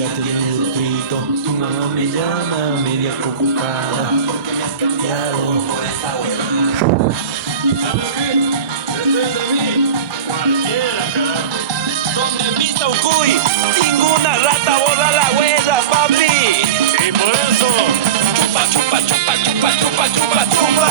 ya te tengo escrito. Tu mamá me llama media preocupada porque me has cambiado por esa huevada. ¿Sabes qué? Después de mí, cualquiera, carajo. Donde pisa un cuy, ninguna rata borra la huella, papi. Y por eso, Chupa, chupa, chupa, chupa, chupa, chupa, chupa.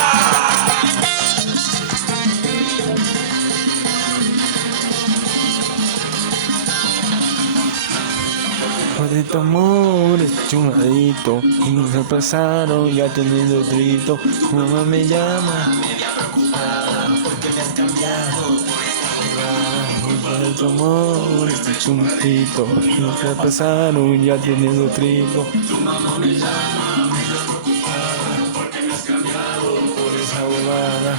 De tu amor es chumadito y se pasaron ya teniendo grito. Tu mamá me llama media preocupada porque me has cambiado por esa huevada. De tu amor es chumadito y se pasaron ya teniendo grito. Tu mamá me llama media preocupada porque me has cambiado por esa huevada.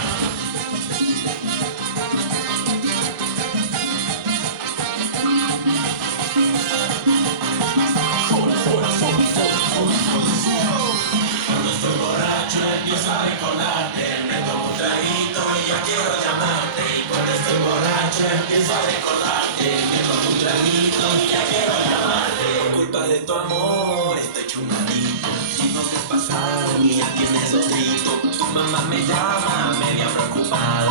Empiezo a recordarte, me tomo un traguito y ya quiero llamarte. Y cuando estoy borracho empiezo a recordarte, me tomo un traguito y ya quiero llamarte. Por culpa de tu amor estoy chumadito, chicos me pasaron y ya tienes otro. Tu mamá me llama media preocupada